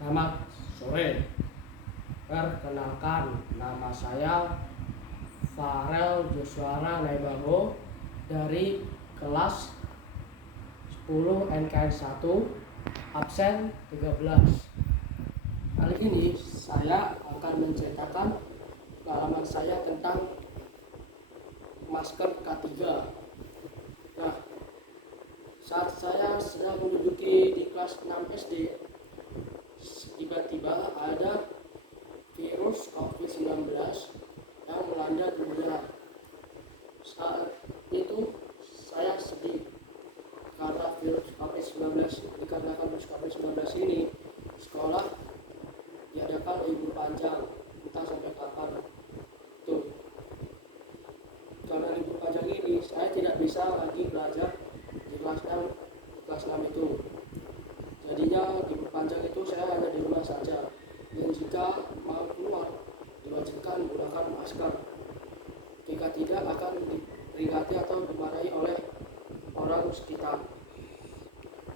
Selamat sore. Perkenalkan, nama saya Farel Joshua Naibago dari kelas 10 NKN 1 absen 13. Kali ini saya akan menceritakan pengalaman saya tentang masker K3. Nah, saat saya sedang menduduki di kelas 6 SD, tiba-tiba ada virus COVID-19 yang melanda dunia. Saat itu saya sedih karena dikarenakan virus COVID-19 ini sekolah diadakan libur panjang, entah sampai kapan. Tuh, karena libur panjang ini saya tidak bisa lagi belajar di kelas 6 itu. Jadinya libur panjang itu saya hanya di rumah saja, dan jika mau keluar diwajibkan menggunakan masker. Jika tidak akan diperingati atau dimarahi oleh orang sekitar.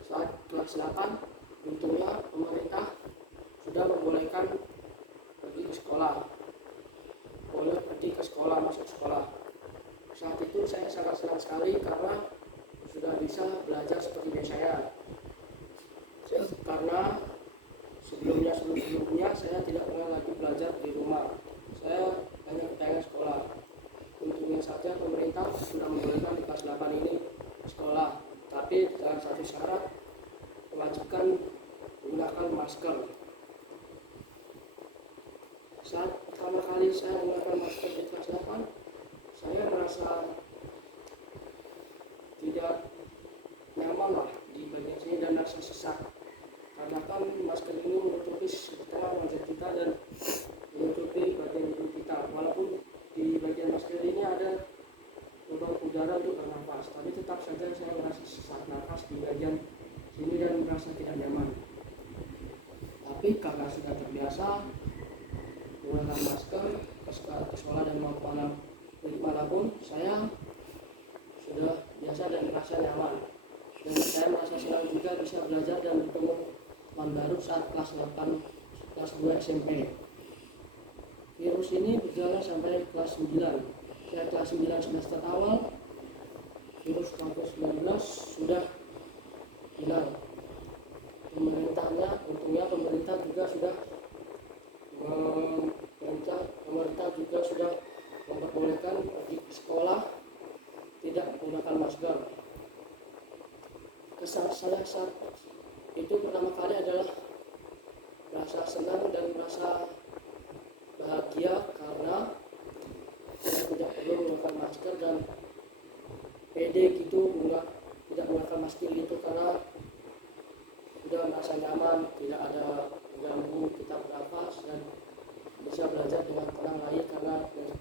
Saat kelas 8, untungnya pemerintah sudah membolehkan pergi ke sekolah. Masuk sekolah. Saat itu saya sangat senang sekali karena sudah bisa belajar seperti biasanya. Karena sebelumnya saya tidak pernah lagi belajar di rumah. Saya hanya kepengen sekolah. Untungnya saja pemerintah sudah membolehkan di kelas 8 ini sekolah, tapi dengan satu syarat, mewajibkan menggunakan masker. Saat pertama kali saya menggunakan masker di kelas 8, saya merasa tidak nyaman lah di bagian sini dan rasa sesak. Karena kan masker ini menutupi setengah wajah kita dan menutupi bagian hidung kita. Walaupun di bagian masker ini ada lubang udara untuk bernafas, tapi tetap saja saya merasa sesak nafas di bagian sini dan merasa tidak nyaman. Tapi karena sudah terbiasa menggunakan masker ke sekolah dan mau manapun, saya sudah biasa dan merasa nyaman. Dan saya merasa senang juga bisa belajar dan bertemu teman baru saat kelas 8, kelas 2 SMP. Virus ini berjalan sampai kelas 9. Saya kelas 9 semester awal, virus COVID-19 sudah hilang. Untungnya pemerintah juga sudah memperbolehkan pergi ke sekolah tidak menggunakan masker. Kesan saya saat itu pertama kali adalah merasa senang dan merasa bahagia karena saya tidak perlu menggunakan masker dan pede gitu tidak menggunakan masker itu karena sudah merasa nyaman, tidak ada mengganggu kita bernafas dan bisa belajar dengan tenang lagi karena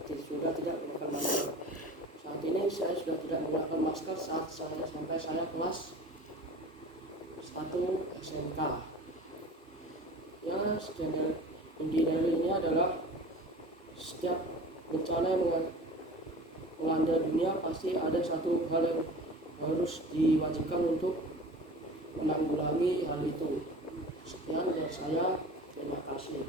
sudah tidak menggunakan masker. Saat ini saya sudah tidak menggunakan masker sampai saya kelas 1 SMK. Ya, inti dari ini adalah setiap bencana yang melanda dunia pasti ada satu hal yang harus diwajibkan untuk menanggulangi hal itu. Sekian dari saya, terima kasih.